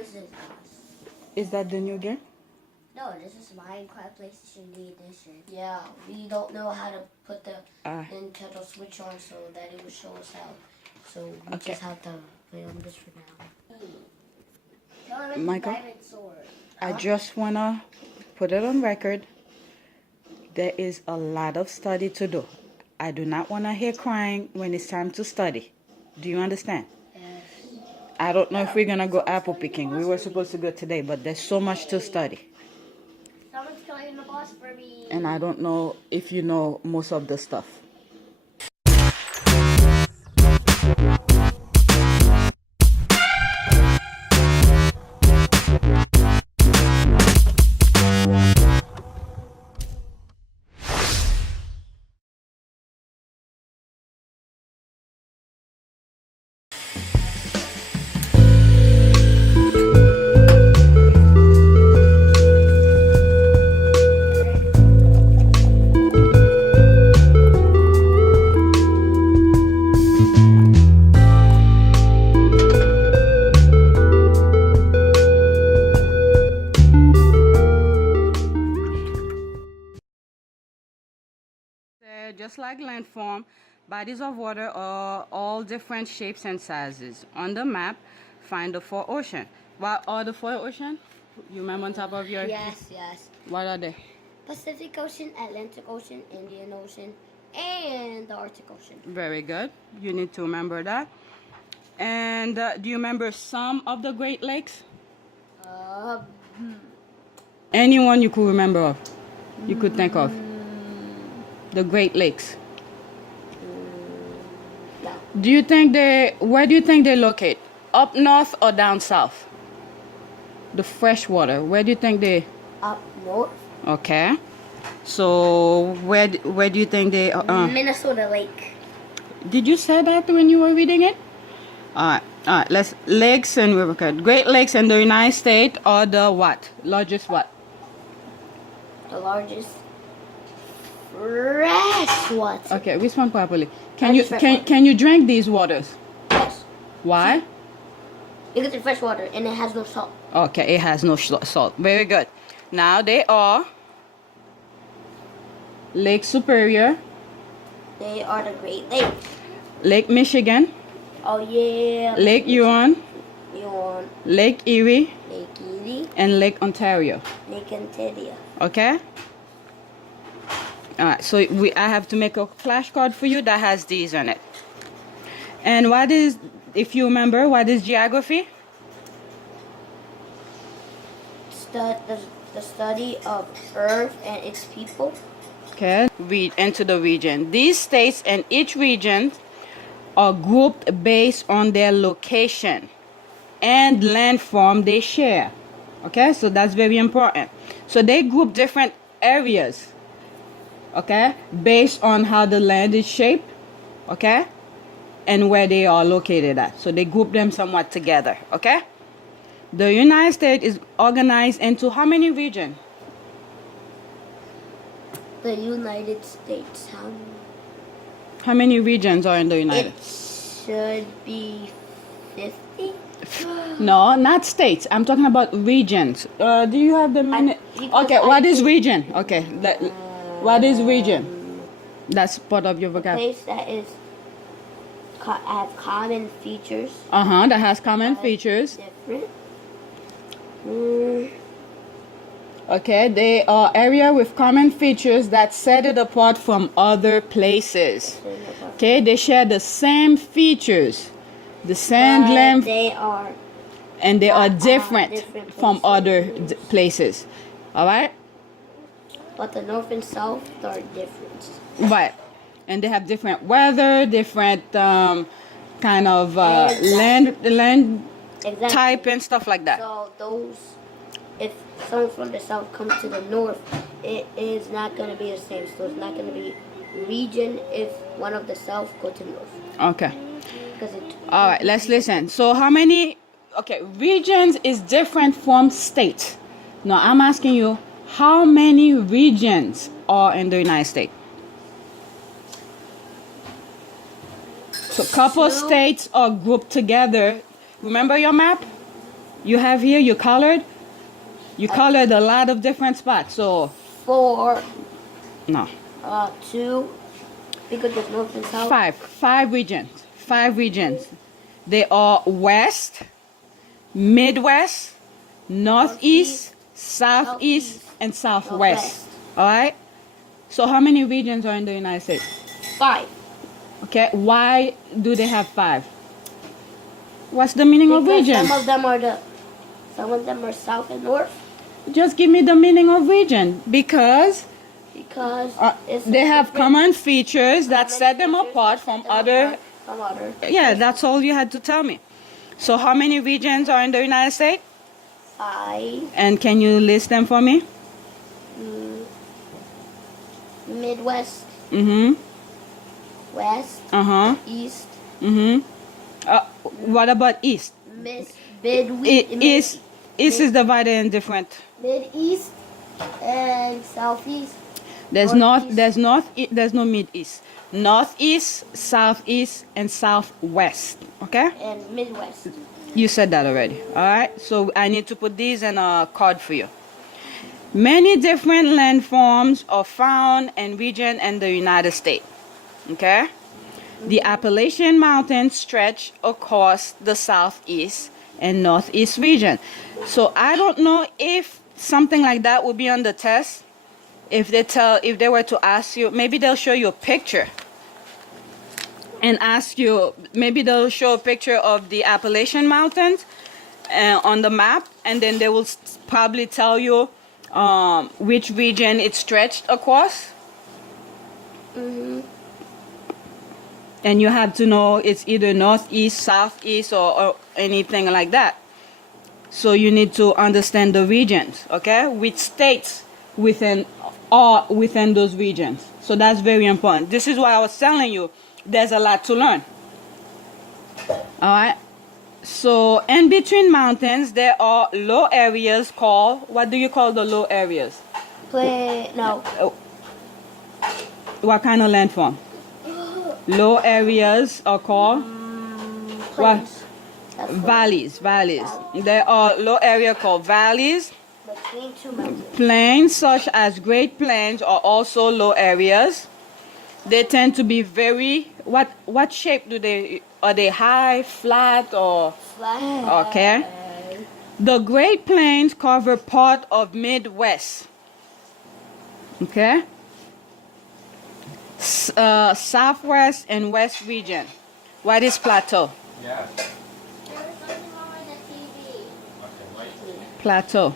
Maparis is us. Is that the new game? No, this is Minecraft PlayStation D edition. Yeah, we don't know how to put the Nintendo Switch on so that it would show us how. So we just have to play on this for now. Michael, I just want to put it on record. There is a lot of study to do. I do not want to hear crying when it's time to study. Do you understand? Yes. I don't know if we're going to go apple picking. We were supposed to go today, but there's so much to study. Someone's killing the boss for me. And I don't know if you know most of the stuff. Just like landform, bodies of water are all different shapes and sizes. On the map, find the four oceans. What are the four oceans? You remember on top of your... Yes. What are they? Pacific Ocean, Atlantic Ocean, Indian Ocean, and the Arctic Ocean. Very good. You need to remember that. And do you remember some of the Great Lakes? Anyone you could remember of? You could think of? The Great Lakes. No. Where do you think they locate? Up north or down south? The freshwater. Where do you think they? Up north. Okay. So where do you think they? Minnesota Lake. Did you say that when you were reading it? All right. Let's lakes and river. Great Lakes in the United States are the what? Largest what? The largest. Fresh water. Okay, respond properly. Can you drink these waters? Yes. Why? Because it's fresh water and it has no salt. Okay, it has no salt. Very good. Now they are Lake Superior. They are the Great Lakes. Lake Michigan. Oh yeah. Lake Huron. Lake Erie. Lake Erie. And Lake Ontario. Lake Ontario. Okay. Alright, so I have to make a flashcard for you that has these on it. And what is, if you remember, what is geography? The study of Earth and its people. Okay, read into the region. These states and each region are grouped based on their location and landform they share. Okay, so that's very important. So they group different areas. Okay, based on how the land is shaped, okay, and where they are located at. So they group them somewhat together, okay. The United States is organized into how many regions? The United States. How many regions are in the United? It should be 50. No, not states. I'm talking about regions. Do you have the minute? Okay, what is region? Okay, what is region? That's part of your vocabulary. Place that has common features. That has common features. Different. Okay, they are area with common features that set it apart from other places. Okay, they share the same features, the sand length. They are different from other places. All right. But the north and south are different. Right. And they have different weather, different kind of land type and stuff like that. So if someone from the south comes to the north, it is not going to be the same. So it's not going to be region if one of the south go to the north. Okay. All right, let's listen. So how many, regions is different from states. Now I'm asking you, how many regions are in the United States? So couple states are grouped together. Remember your map? You have here, you colored? You colored a lot of different spots, so... 4. No. 2. Because there's north and south. 5. 5 regions. 5 regions. They are west, midwest, northeast, southeast, and southwest. Alright? So how many regions are in the United States? 5. Okay, why do they have 5? What's the meaning of region? Some of them are south and north. Just give me the meaning of region. Because they have common features that set them apart from other. Yeah, that's all you had to tell me. So how many regions are in the United States? 5. And can you list them for me? Midwest. West. East. What about east? East is divided in different. Mid-east and southeast. There's no mid-east. Northeast, southeast, and southwest. Okay? And Midwest. You said that already. Alright? So I need to put these in a card for you. Many different landforms are found in region in the United States. Okay? The Appalachian Mountains stretch across the southeast and northeast region. So I don't know if something like that would be on the test. If they were to ask you, maybe they'll show you a picture and ask you, maybe they'll show a picture of the Appalachian Mountains on the map, and then they will probably tell you which region it's stretched across. And you have to know it's either northeast, southeast, or anything like that. So you need to understand the regions, okay? Which states are within those regions. So that's very important. This is why I was telling you there's a lot to learn. Alright? So in between mountains there are low areas called, what do you call the low areas? What kind of landform? Low areas are called what? Valleys. There are low areas called valleys. Plains such as Great Plains are also low areas. They tend to be very, what shape do they, are they high, flat, or? Flat. Okay. The Great Plains cover part of Midwest. Okay. Southwest and West region. What is plateau? Yeah. Plateau.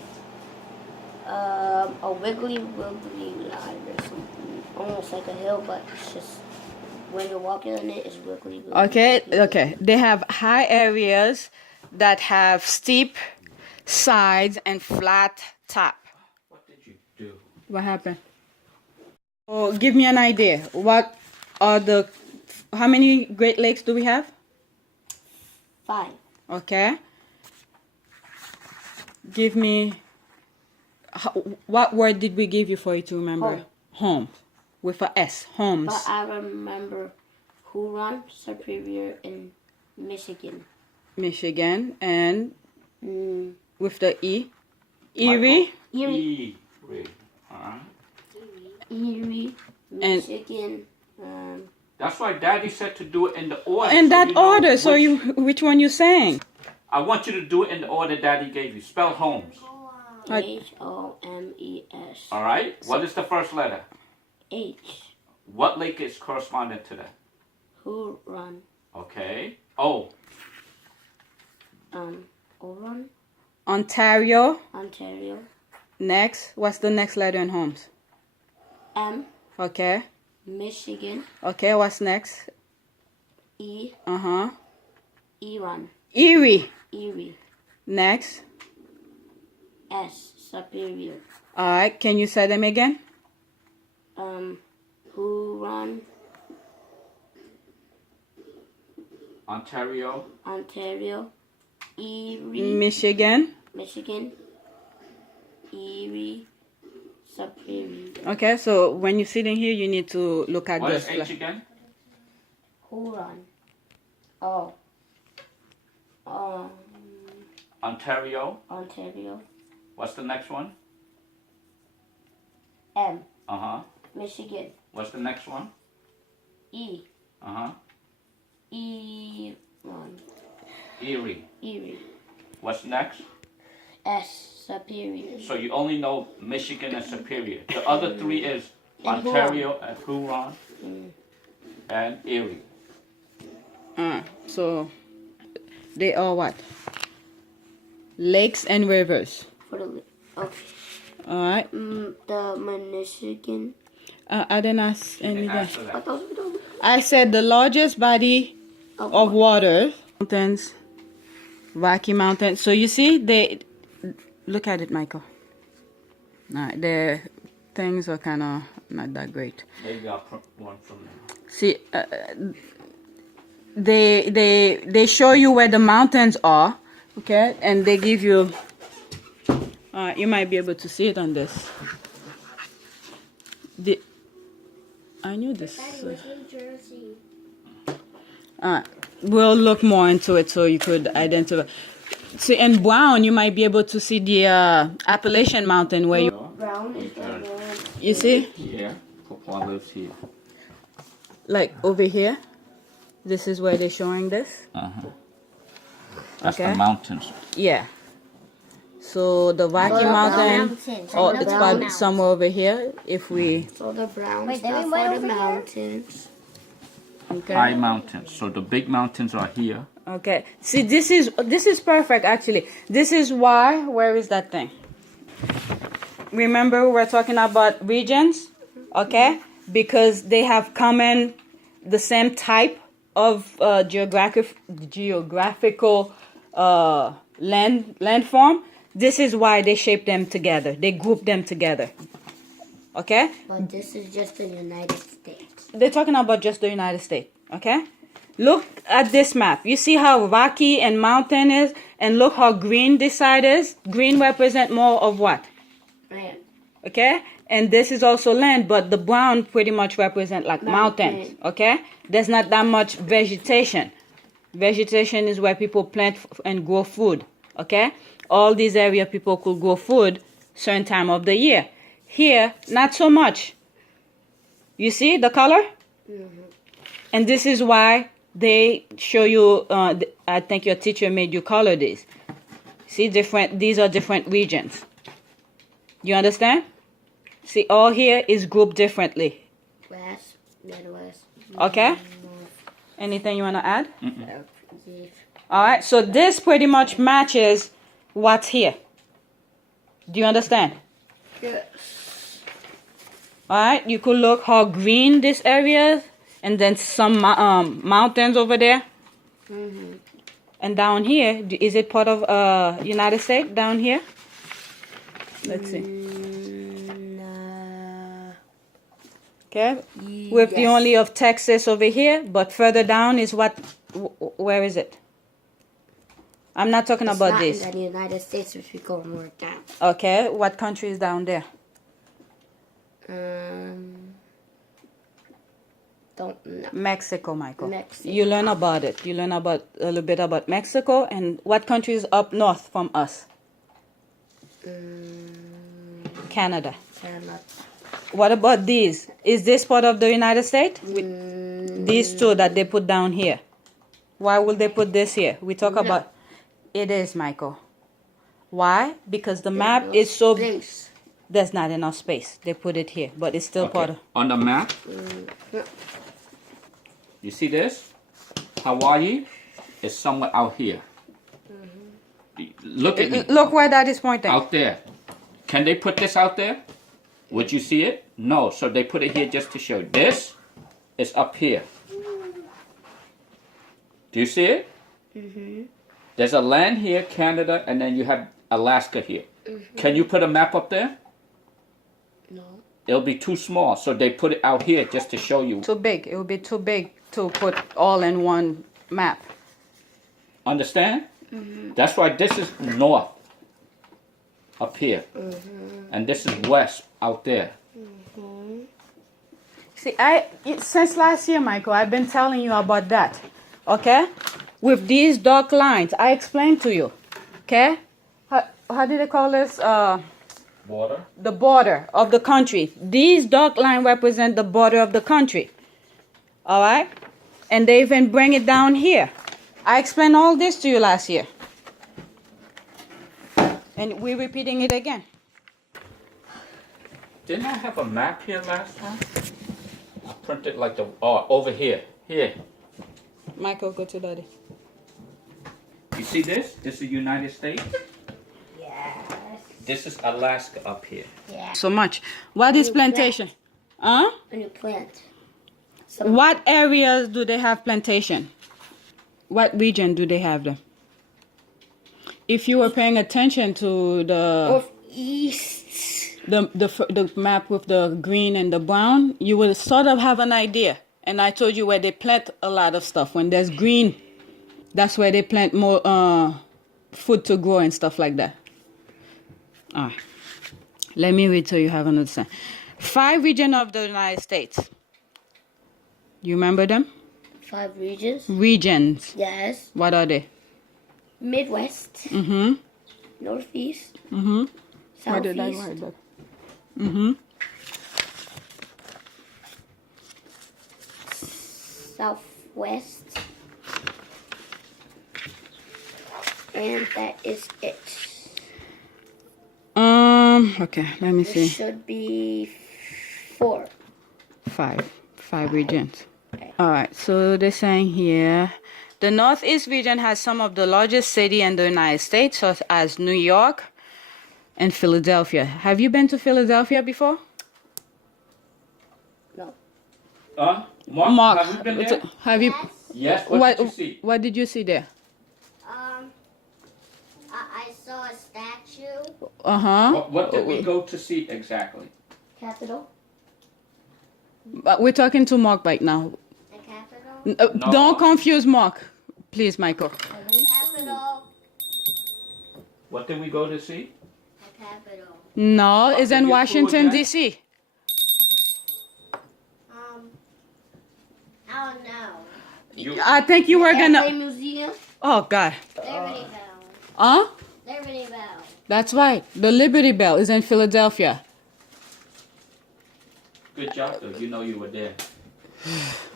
A wiggly line or something. Almost like a hill, but it's just when you're walking on it, it's wiggly. Okay. They have high areas that have steep sides and flat top. What did you do? What happened? Oh, give me an idea. What are how many Great Lakes do we have? 5. Okay. Give me, what word did we give you for you to remember? Home. With a S. Homes. But I remember Huron, Superior, and Michigan. Michigan, and with the E? Erie. Erie. Erie. Michigan. That's why Daddy said to do it in the order. In that order. So which one you saying? I want you to do it in the order Daddy gave you. Spell Holmes. Homes. All right. What is the first letter? H. What lake is correspondent to that? Huron. Okay. O. Huron. Ontario. Next. What's the next letter in Holmes? M. Okay. Michigan. Okay. What's next? E. Erie. Erie. Next. S. Superior. All right. Can you say them again? Huron. Ontario. Erie. Michigan. Erie. Superior. Okay, so when you're sitting here, you need to look at What this. is H again? Huron. Ontario. Ontario. What's the next one? M. Uh-huh. Michigan. What's the next one? E. Uh-huh. Erie. Erie. What's next? S. Superior. So you only know Michigan and Superior. The other three is Ontario and Huron and Erie. So they are what? Lakes and rivers. Okay. All right. The Michigan. I didn't ask anything. Answer that. I said the largest body of water, mountains, Rocky Mountains. So you see, they look at it, Michael. All right, the things are kind of not that great. Maybe I'll put one from there. See, they show you where the mountains are, okay, and they give you. You might be able to see it on this. I knew this. Daddy was in Jersey. We'll look more into it so you could identify. See, in brown, you might be able to see the Appalachian Mountain where you. Brown is the land. You see? Yeah. Papa lives here. Like over here. This is where they're showing this. Uh-huh. That's Okay. the mountains. Yeah. So the Rocky Mountain, it's about somewhere over here. If we. So the brown stuff are the mountains. Okay. High mountains. So the big mountains are here. Okay. See, this is perfect actually. This is why. Where is that thing? Remember, we're talking about regions, okay? Because they have the same type of geographical landform. This is why they shape them together. They group them together. Okay? But this is just the United States. They're talking about just the United States. Okay? Look at this map. You see how rocky and mountain is? And look how green this side is? Green represent more of what? Land. Okay? And this is also land, but the brown pretty much represent like mountains. Okay? There's not that much vegetation. Vegetation is where people plant and grow food. Okay? All these areas people could grow food certain time of the year. Here, not so much. You see the color? Mm-hmm. And this is why they show you, I think your teacher made you color these. See, these are different regions. You understand? See, all here is grouped differently. West, Midwest. Okay? North. Anything you want to add? Yes. All right, so this pretty much matches what's here. Do you understand? Yes. All right, you could look how green this area is, and then some mountains over there. Mm-hmm. And down here, is it part of United States down here? Let's see. Okay, with the only of Texas over here, but further down is what? Where is it? I'm not talking about this. It's not in the United States if we go more down. Okay, what country is down there? Don't know. Mexico, Michael. Mexico. You learn about it. You learn about a little bit about Mexico, and what country is up north from us? Canada. Canada. What about these? Is this part of the United States? These two that they put down here. Why would they put this here? We talk about. It is, Michael. Why? Because the map is so. Space. There's not enough space. They put it here, but it's still part of. On the map, you see this? Hawaii is somewhere out here. Look at me. Look where that is pointing. Out there. Can they put this out there? Would you see it? No. So they put it here just to show. This is up here. Do you see it? Mm-hmm. There's a land here, Canada, and then you have Alaska here. Mm-hmm. Can you put a map up there? No. It'll be too small, so they put it out here just to show you. Too big. It would be too big to put all in one map. Understand? Mm-hmm. That's why this is north up here. Mm-hmm. And this is west out there. Mm-hmm. See, since last year, Michael, I've been telling you about that. Okay? With these dark lines, I explained to you. Okay? How do they call this? Border. The border of the country. These dark lines represent the border of the country. All right? And they even bring it down here. I explained all this to you last year. And we're repeating it again. Didn't I have a map here last time? I printed like the, oh, over here. Here. Michael, go to daddy. You see this? This is the United States. Yes. This is Alaska up here. Yeah. So much. What is plantation? Huh? When you plant. What areas do they have plantation? What region do they have them? If you were paying attention to the Northeast. the map with the green and the brown, you will sort of have an idea. And I told you where they plant a lot of stuff. When there's green, that's where they plant more food to grow and stuff like that. All right. Let me read so you have an understanding. 5 regions of the United States. You remember them? 5 regions. Regions. Yes. What are they? Midwest. Mm-hmm. Northeast. Mm-hmm. Southeast. Why did I write that? Mm-hmm. Southwest. And that is it. Okay, let me There see. should be 4. 5 regions. All right, so they're saying here, the Northeast region has some of the largest cities in the United States, such as New York and Philadelphia. Have you been to Philadelphia before? No. Mark, have you been there? Have you? Yes, what did you see? What did you see there? I saw a statue. Uh-huh. What did we go to see exactly? Capitol. But we're talking to Mark right now. The Capitol. No. Don't confuse Mark, please, Michael. The Capitol. What did we go to see? The Capitol. No, it's in you Washington, cool with D.C. I don't know. I think you were Airplane gonna... Museum. Oh, God. Liberty Bell. Huh? Liberty Bell. That's right. The Liberty Bell is in Philadelphia. Good job, though. You know you were there.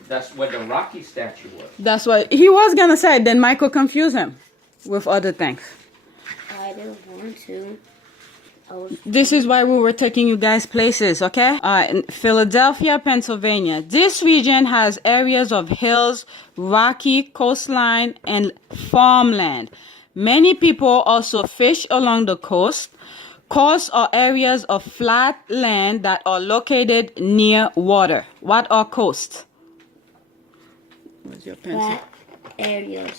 That's where the Rocky statue was. That's what he was gonna say. Then Michael confused him with other things. I didn't want to. This is why we were taking you guys places, okay? In Philadelphia, Pennsylvania. This region has areas of hills, rocky coastline, and farmland. Many people also fish along the coast. Coasts are areas of flat land that are located near water. What are coasts? Where's your pencil? Flat areas.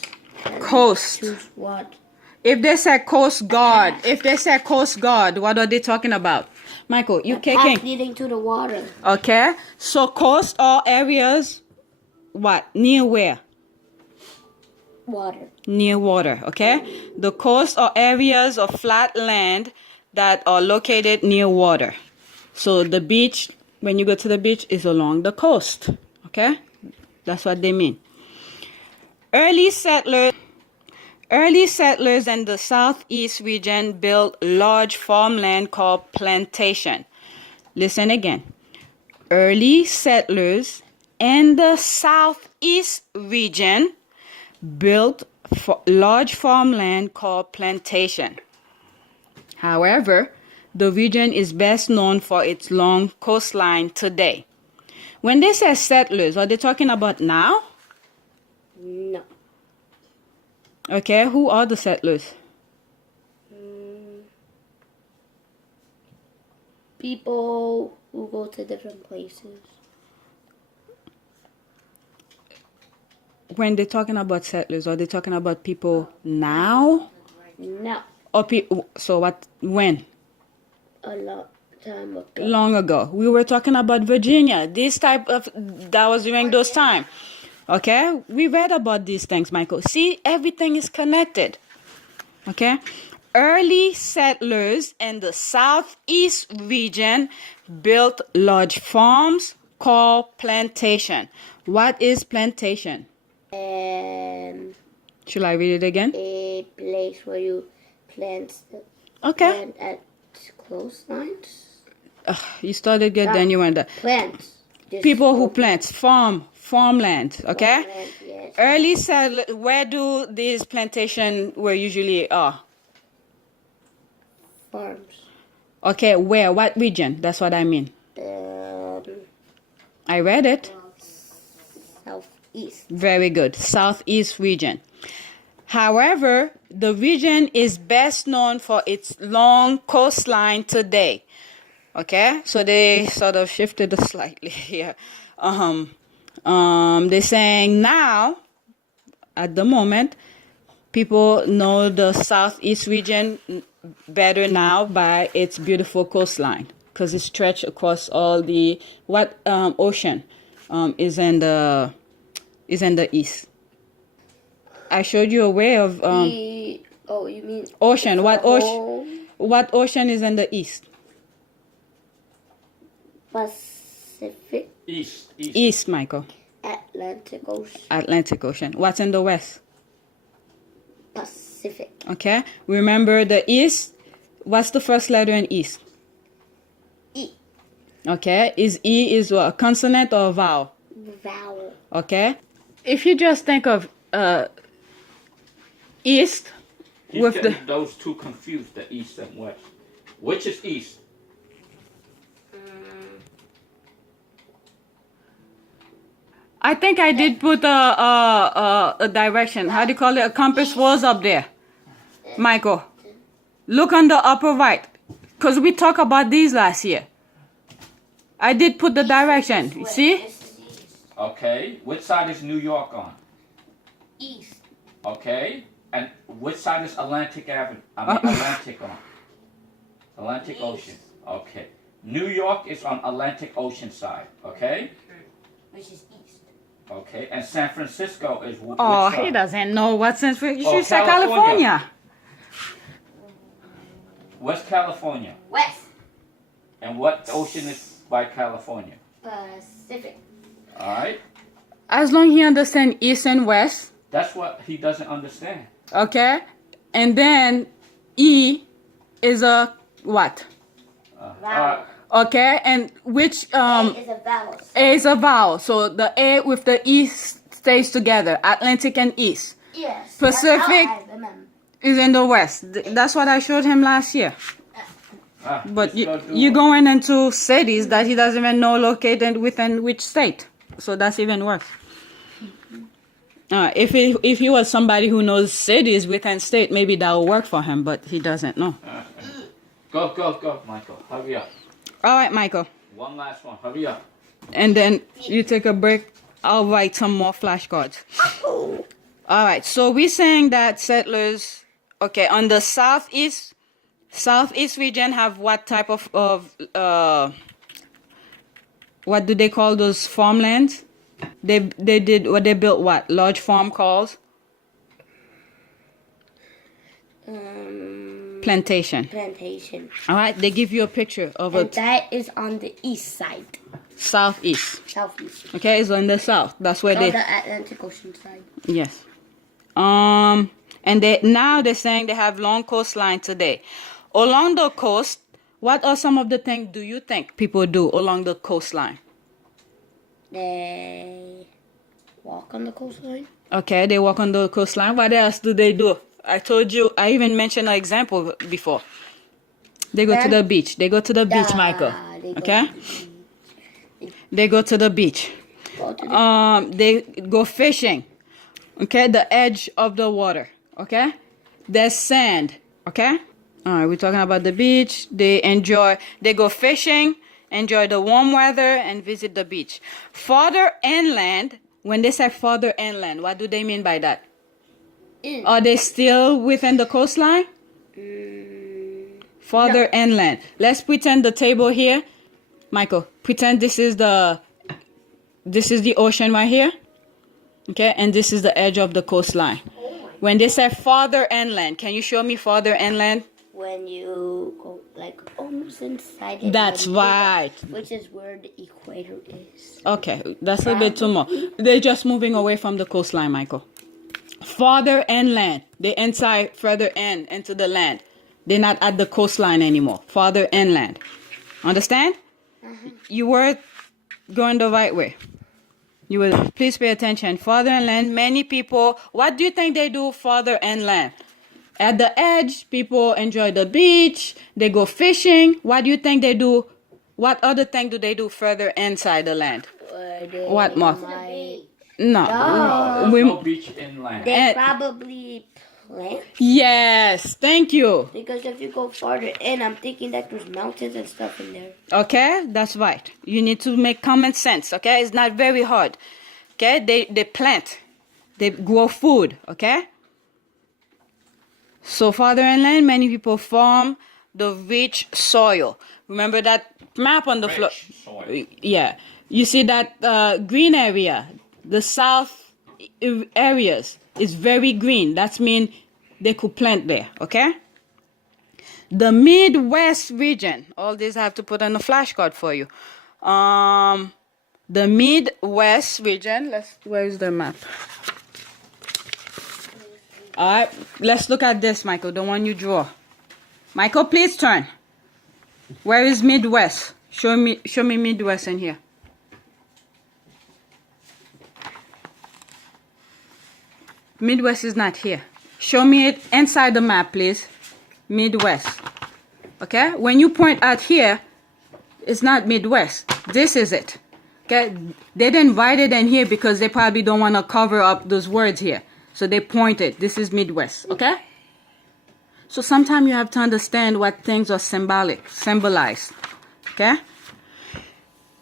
Coast. Choose what? If they say Coast Guard, what are they talking about? Michael, you Path kicking. leading to the water. Okay. So coast are areas, what? Near where? Water. Near water, okay? The coast are areas of flat land that are located near water. So the beach, when you go to the beach, is along the coast, okay? That's what they mean. Early settlers in the southeast region built large farmland called plantation. Listen again. Early settlers in the southeast region built large farmland called plantation. However, the region is best known for its long coastline today. When they say settlers, are they talking about now? No. Okay, who are the settlers? People who go to different places. When they're talking about settlers, are they talking about people now? No. Or so what? When? A long time ago. Long ago. We were talking about Virginia. That was during those times. Okay? We read about these things, Michael. See, everything is connected. Okay? Early settlers in the southeast region built large farms called plantation. What is plantation? And Should I read it again? a place where you plants. Okay. Plant at coastlines. You started good, then you went there. Plants. Just People who open plants, farmland, okay? plants, yes. Early settlers, where do these plantation were usually are? Farms. Okay, where? What region? That's what I mean. I read it. Southeast. Very good. Southeast region. However, the region is best known for its long coastline today. Okay, so they sort of shifted it slightly here. They're saying now, at the moment, people know the southeast region better now by its beautiful coastline because it stretched across all the ocean is in the east. I showed you a way of you mean ocean. What ocean is in the east? Pacific. East, Michael. Atlantic Ocean. Atlantic Ocean. What's in the west? Pacific. Okay. Remember the east. What's the first letter in east? E. Okay. Is E is what? A consonant or a vowel? Vowel. Okay. If you just think of east He's with getting those two confused, the east and west. Which is east? I think I did put a direction. How do you call it? A compass was up there. Michael, look on the upper right. Because we talked about these last year. I did put the direction. You see? Okay. Which side is New York on? East. Okay. And which side is Atlantic Avenue? Atlantic on? Atlantic East. Ocean. Okay. New York is on Atlantic Ocean side. Okay. Which is east. Okay. And San Francisco is which Oh, side? he doesn't know what's in. You Oh, should say California. California. West California. West. And what ocean is by California? Pacific. All right. As long as he understands east and west. That's what he doesn't understand. Okay. And then E is a what? Vowel. Okay. And which A is a vowel. A is a vowel. So the A with the E stays together. Atlantic and East. Yes. Pacific. That's how I remember. Is in the west. That's what I showed him last year. But you're going into cities that he doesn't even know located within which state. So that's even worse. If he was somebody who knows cities within state, maybe that will work for him, but he doesn't know. Go, Michael. Hurry up. All right, Michael. One last one. Hurry up. And then you take a break. I'll write some more flashcards. Oh. All right. So we're saying that settlers, okay, on the southeast region have what type of what do they call those farmlands? They built what? Large farm calls? Plantation. Plantation. All right. They give you a picture of And that is on the east side. Southeast. Southeast. Okay, so in the south. That's where On they. the Atlantic Ocean side. Yes. And they're saying they have long coastline today. Along the coast, what are some of the things do you think people do along the coastline? They walk on the coastline. Okay, they walk on the coastline. What else do they do? I told you, I even mentioned an example before. They go to the beach. They go to the beach, Michael. Okay? They go to the beach. They go fishing. Okay, the edge of the water. Okay? There's sand. Okay? All right, we're talking about the beach. They go fishing, enjoy the warm weather, and visit the beach. Farther inland, when they say farther inland, what do they mean by that? Are they still within the coastline? Farther inland. Let's pretend the table here. Michael, pretend this is the ocean right here. Okay, and this is the edge of the coastline. When they say farther inland, can you show me farther inland? When you go like almost inside it. That's right. Which is where the equator is. Okay, that's a bit too much. They're just moving away from the coastline, Michael. Farther inland. They inside further into the land. They're not at the coastline anymore. Farther inland. Understand? You were going the right way. You will please pay attention. Farther inland, many people, what do you think they do farther inland? At the edge, people enjoy the beach, they go fishing. What do you think they do? What other thing do they do further inside the land? What more? No. There's no beach inland. They probably plant. Yes, thank you. Because if you go farther in, I'm thinking that there's mountains and stuff in there. Okay, that's right. You need to make common sense, okay? It's not very hard. Okay, they plant. They grow food, okay? So farther inland, many people farm the rich soil. Remember that map on the floor? Soil. Yeah. You see that green area, the south areas is very green. That means they could plant there, okay? The Midwest region, all these I have to put on a flashcard for you. The Midwest region, where is the map? All right, let's look at this, Michael, the one you draw. Michael, please turn. Where is Midwest? Show me Midwest in here. Midwest is not here. Show me it inside the map, please. Midwest. Okay? When you point out here, it's not Midwest. This is it. Okay? They didn't write it in here because they probably don't want to cover up those words here. So they pointed. This is Midwest. Okay? So sometimes you have to understand what things are symbolized. Okay?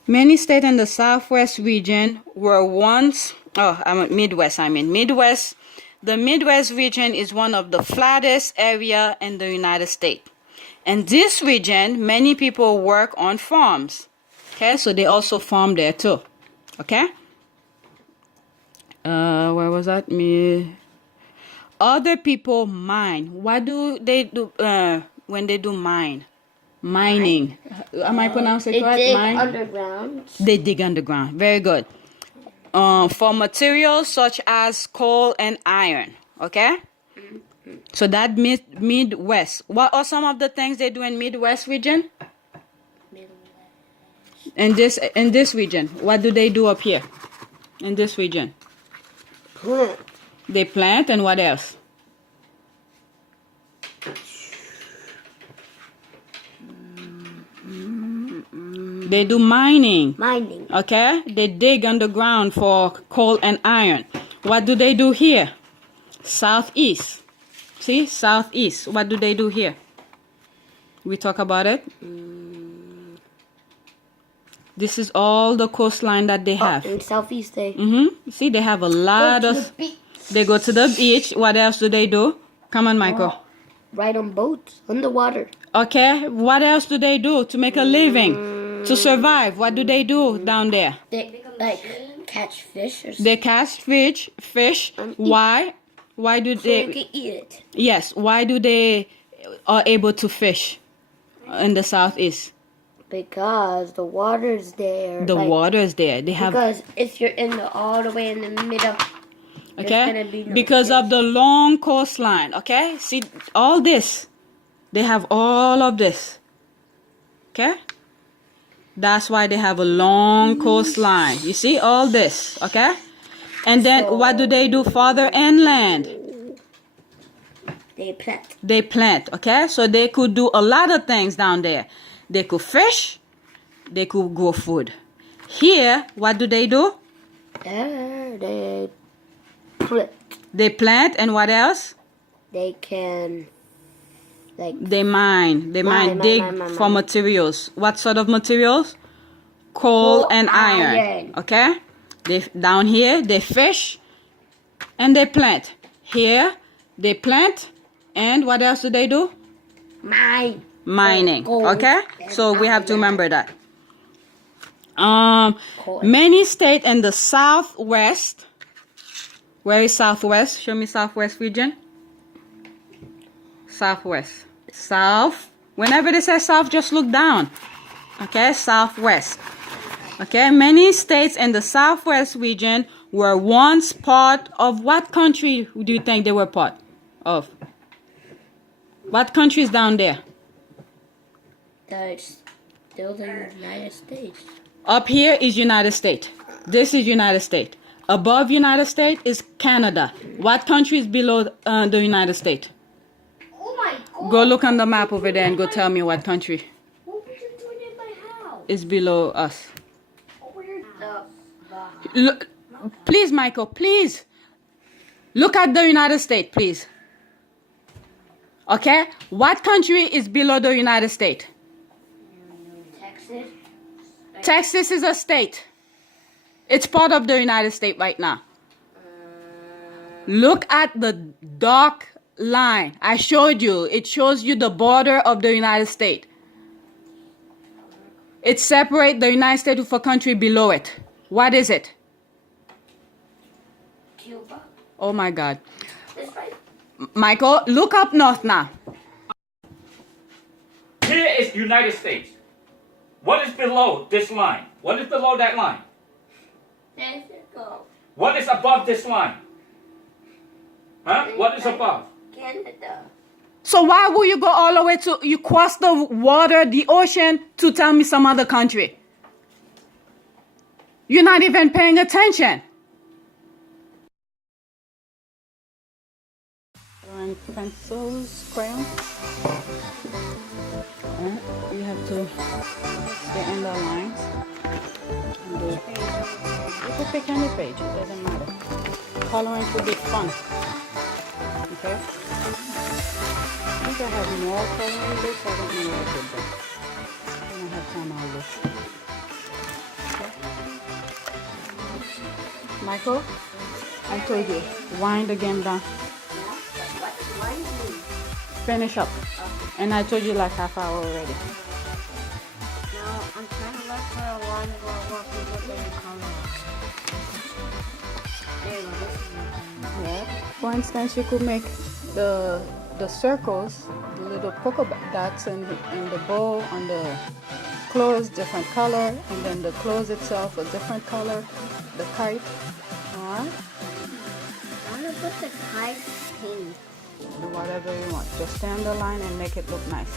Many states in the Southwest region were once... Midwest. Midwest. The Midwest region is one of the flattest areas in the United States. In this region, many people work on farms. Okay, so they also farm there too. Okay? Where was that? Other people mine. What do they do when they do mine? Mining. Am I pronouncing it correct? They dig mine? underground. They dig underground. Very good. For materials such as coal and iron. Okay? So that Midwest. What are some of the things they do in Midwest region? In this region, what do they do up here? In this region? Plant. They plant, and what else? They do mining. Mining. Okay? They dig underground for coal and iron. What do they do here? Southeast. See? Southeast. What do they do here? We talk about it. This is all the coastline that they have. In Southeast, they... See, they have a lot of... They go to the beach. What else do they do? Come on, Michael. Ride on boats, underwater. Okay. What else do they do to make a living? To survive? What do they do down there? They, catch fish or something. They catch fish. Why? Why do they... So you can eat it. Yes. Why do they are able to fish in the Southeast? Because the water is there. The water is there. They have... Because if you're all the way in the middle... Okay, because of the long coastline. Okay, see all this. They have all of this. Okay, that's why they have a long coastline. You see all this. Okay, and then what do they do farther inland? They plant. They plant. Okay, so they could do a lot of things down there. They could fish. They could grow food. Here, what do? They plant, and what else? They can, they mine. They dig for materials. What sort of materials? Coal and iron. Okay? Down here, they fish and they plant. Here, they plant, and what else do they do? Mining. Okay? So we have to remember that. Many states in the Southwest. Where is Southwest? Show me Southwest region. Southwest. South. Whenever they say South, just look down. Okay, Southwest. Okay, many states in the Southwest region were once part of what country do you think they were part of? What country is down there? That's still the United States. Up here is United States. This is United States. Above United States is Canada. What country is below the United States? Oh my God. Go look on the map over there and go tell me what country What were you doing in my house? is below us. Where the Look, please, Michael, please. Look at the United States, please. Okay? What country is below the United States? Texas? Texas is a state. It's part of the United States right now. Look at the dark line. I showed you. It shows you the border of the United States. It separates the United States with a country below it. What is it? Cuba. Oh my God. That's right. Michael, look up north now. Here is United States. What is below this line? What is below that line? Mexico. What is above this line? Huh? What is above? Canada. So why will you go all the way to, you cross the water, the ocean, to tell me some other country? You're not even paying attention. Drawing pencils, crayons. You have to get in the lines. And do. You can pick any page, it doesn't matter. Coloring should be fun. Okay? I think I have more coloring books. I don't know where I put them. I don't have time all this. Okay. Michael, I told you, wind again down. Finish up. And I told you like half hour already. Now I'm trying to look for a line where people get color. There you go. This is your Yeah. For instance, you could make the circles, the little polka dots, and the bow on the clothes different color, and then the clothes itself a different color. The kite. Alright. I want to put the kite pink. Do whatever you want. Just stand the line and make it look nice.